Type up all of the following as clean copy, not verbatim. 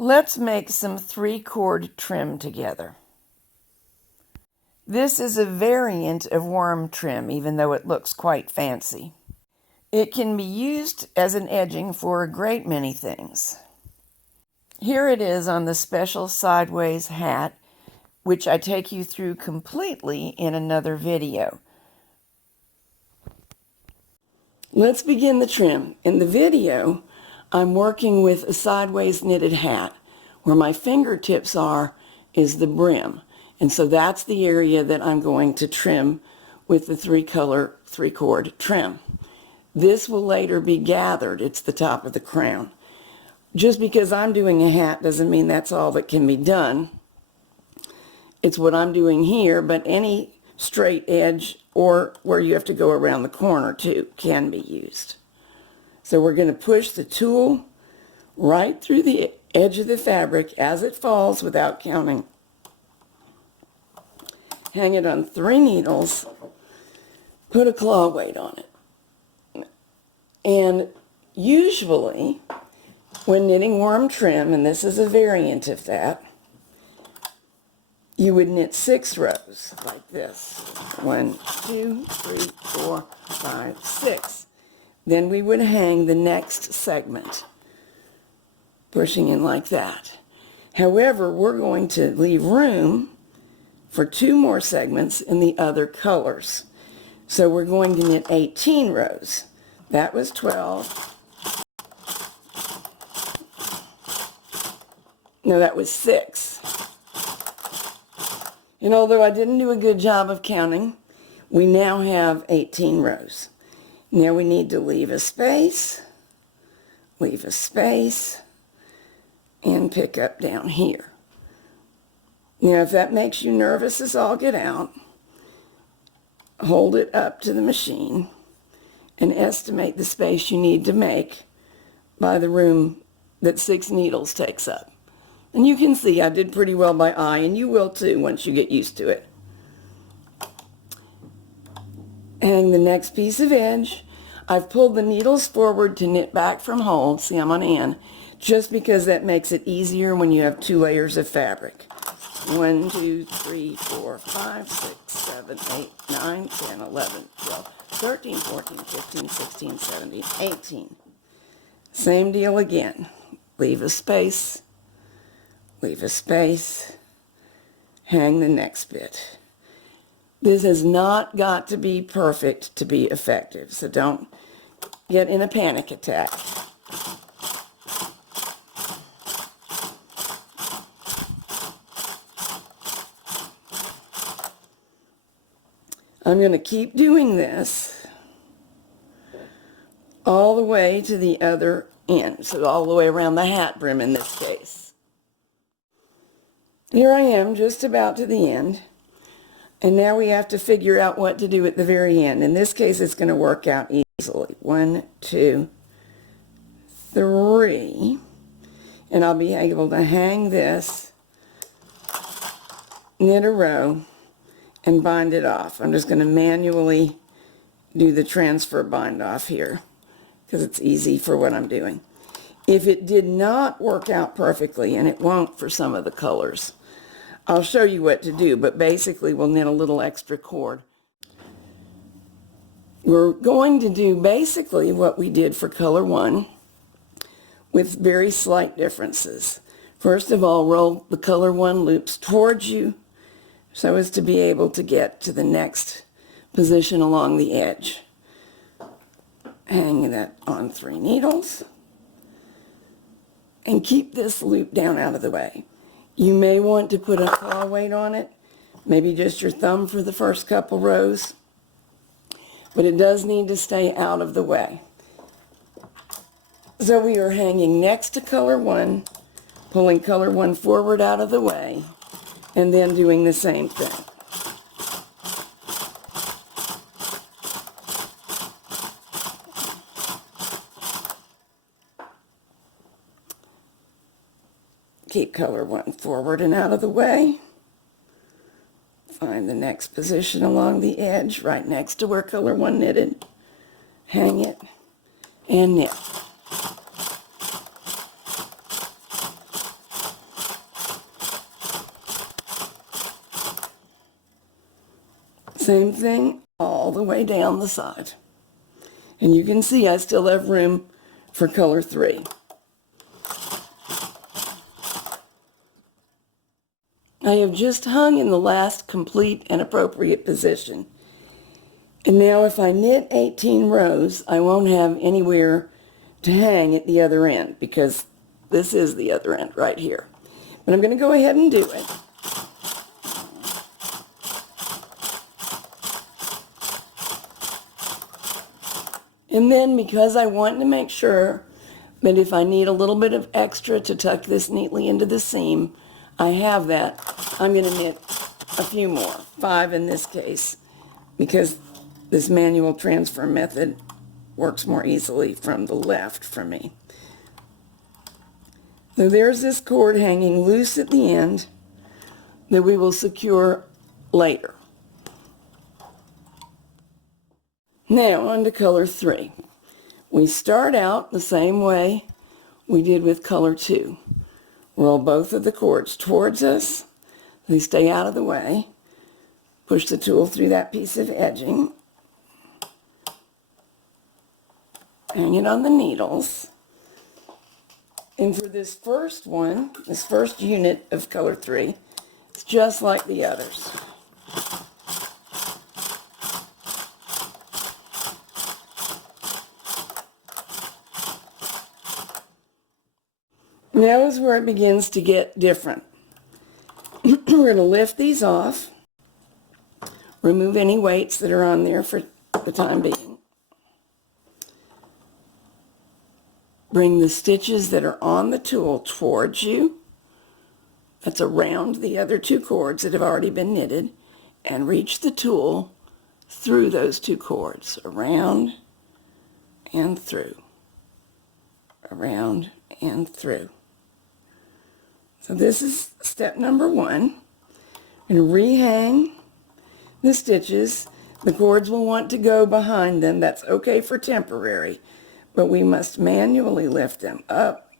Let's make some 3-cord trim together. This is a variant of worm trim, even though it looks quite fancy. It can be used as an edging for a great many things. Here it is on the special sideways hat, which I take you through completely in another video. Let's begin the trim. In the video, I'm working with a sideways knitted hat. Where my fingertips are is the brim. And so that's the area that I'm going to trim with the 3-color 3-cord trim. This will later be gathered. It's the top of the crown. Just because I'm doing a hat doesn't mean that's all that can be done. It's what I'm doing here, but any straight edge or where you have to go around the corner too can be used. So we're going to push the tool right through the edge of the fabric as it falls without counting. Hang it on 3 needles, put a claw weight on it. And usually when knitting worm trim, and this is a variant of that, you would knit 6 rows like this. 1, 2, 3, 4, 5, 6. Then we would hang the next segment, pushing in like that. However, we're going to leave room for 2 more segments in the other colors. So we're going to knit 18 rows. That was 12. No, that was 6. And although I didn't do a good job of counting, we now have 18 rows. Now we need to leave a space, and pick up down here. Now if that makes you nervous as all get out, hold it up to the machine and estimate the space you need to make by the room that 6 needles takes up. And you can see I did pretty well by eye, and you will too once you get used to it. Hang the next piece of edge. I've pulled the needles forward to knit back from hold. See, I'm on N, just because that makes it easier when you have 2 layers of fabric. 1, 2, 3, 4, 5, 6, 7, 8, 9, 10, 11, 12, 13, 14, 15, 16, 17, 18. Same deal again. Leave a space, hang the next bit. This has not got to be perfect to be effective, so don't get in a panic attack. I'm going to keep doing this all the way to the other end, so all the way around the hat brim in this case. Here I am, just about to the end, and now we have to figure out what to do at the very end. In this case, it's going to work out easily. 1, 2, 3, and I'll be able to hang this, knit a row, and bind it off. I'm just going to manually do the transfer bind off here because it's easy for what I'm doing. If it did not work out perfectly, and it won't for some of the colors, I'll show you what to do, but basically we'll knit a little extra cord. We're going to do basically what we did for color 1 with very slight differences. First of all, roll the color 1 loops towards you so as to be able to get to the next position along the edge. Hang that on 3 needles and keep this loop down out of the way. You may want to put a claw weight on it, maybe just your thumb for the first couple rows, but it does need to stay out of the way. So we are hanging next to color 1, pulling color 1 forward out of the way, and then doing the same thing. Keep color 1 forward and out of the way. Find the next position along the edge, right next to where color 1 knitted. Hang it and knit. Same thing all the way down the side. And you can see I still have room for color 3. I have just hung in the last complete and appropriate position. And now if I knit 18 rows, I won't have anywhere to hang at the other end because this is the other end right here. But I'm going to go ahead and do it. And then because I want to make sure that if I need a little bit of extra to tuck this neatly into the seam, I have that. I'm going to knit a few more, 5 in this case, because this manual transfer method works more easily from the left for me. So there's this cord hanging loose at the end that we will secure later. Now on to color 3. We start out the same way we did with color 2. Roll both of the cords towards us. They stay out of the way. Push the tool through that piece of edging. Hang it on the needles. And for this first one, this first unit of color 3, it's just like the others. Now is where it begins to get different. We're going to lift these off, remove any weights that are on there for the time being. Bring the stitches that are on the tool towards you. That's around the other 2 cords that have already been knitted, and reach the tool through those 2 cords, around and through, around and through. So this is step number 1. And rehang the stitches. The cords will want to go behind them. That's okay for temporary, but we must manually lift them up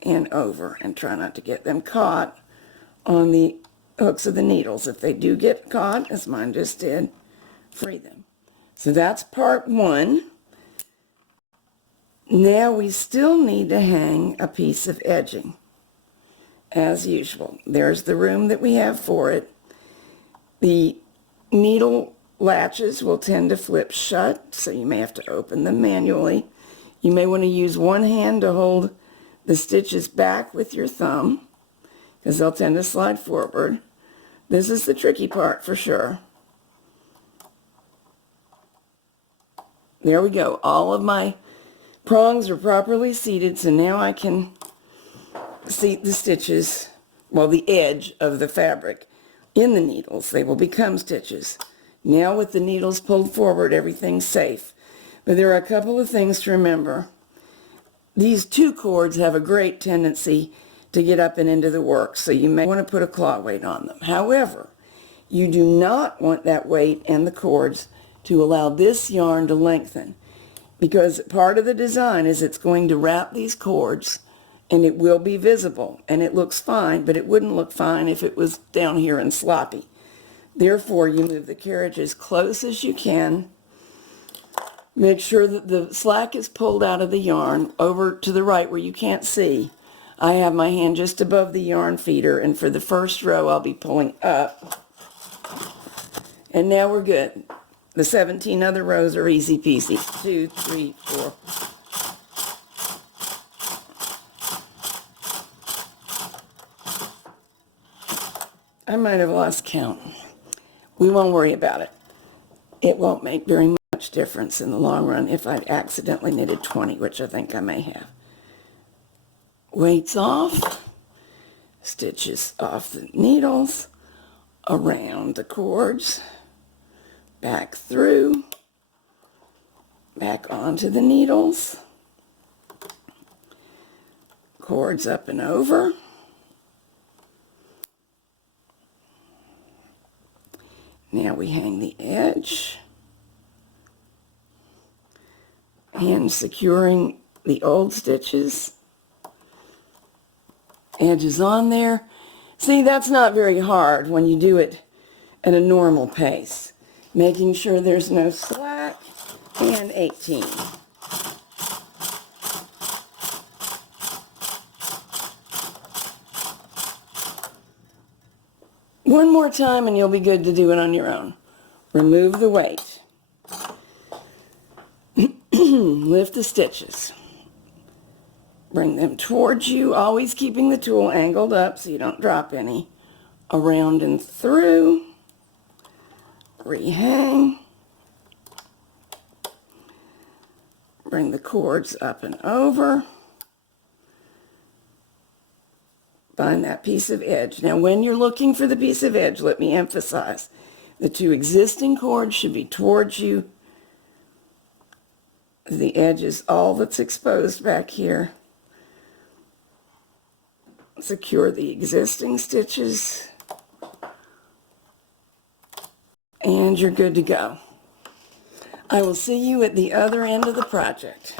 and over and try not to get them caught on the hooks of the needles. If they do get caught, as mine just did, free them. So that's part 1. Now we still need to hang a piece of edging. As usual, there's the room that we have for it. The needle latches will tend to flip shut, so you may have to open them manually. You may want to use one hand to hold the stitches back with your thumb, because they'll tend to slide forward. This is the tricky part for sure. There we go. All of my prongs are properly seated, so now I can seat the stitches, well, the edge of the fabric in the needles. They will become stitches. Now with the needles pulled forward, everything's safe. But there are a couple of things to remember. These 2 cords have a great tendency to get up and into the work, so you may want to put a claw weight on them. However, you do not want that weight and the cords to allow this yarn to lengthen, because part of the design is it's going to wrap these cords and it will be visible, and it looks fine, but it wouldn't look fine if it was down here and sloppy. Therefore, you move the carriage as close as you can. Make sure that the slack is pulled out of the yarn over to the right where you can't see. I have my hand just above the yarn feeder, and for the first row I'll be pulling up. And now we're good. The 17 other rows are easy peasy. 2, 3, 4. I might have lost count. We won't worry about it. It won't make very much difference in the long run if I'd accidentally knitted 20, which I think I may have. Weights off, stitches off the needles, around the cords, back through, back onto the needles, cords up and over. Now we hang the edge, and securing the old stitches, edges on there. See, that's not very hard when you do it at a normal pace. making sure there's no slack, and 18. One more time and you'll be good to do it on your own. Remove the weight. Lift the stitches. Bring them towards you, always keeping the tool angled up so you don't drop any. Around and through. Rehang. Bring the cords up and over. Find that piece of edge. Now when you're looking for the piece of edge, let me emphasize, the two existing cords should be towards you. The edge is all that's exposed back here. Secure the existing stitches. And you're good to go. I will see you at the other end of the project.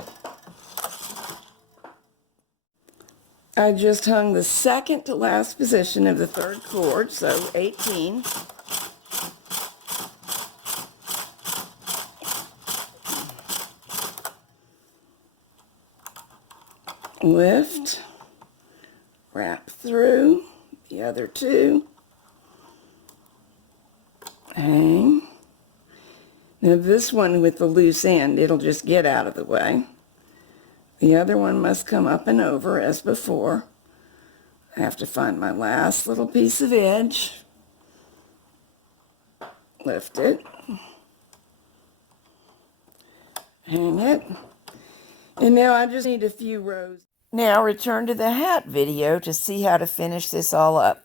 I just hung the second to last position of the third cord, so 18. Lift, wrap through the other two, hang. Now this one with the loose end, it'll just get out of the way. The other one must come up and over as before. I have to find my last little piece of edge. Lift it. Hang it. And now I just need a few rows. Now return to the hat video to see how to finish this all up.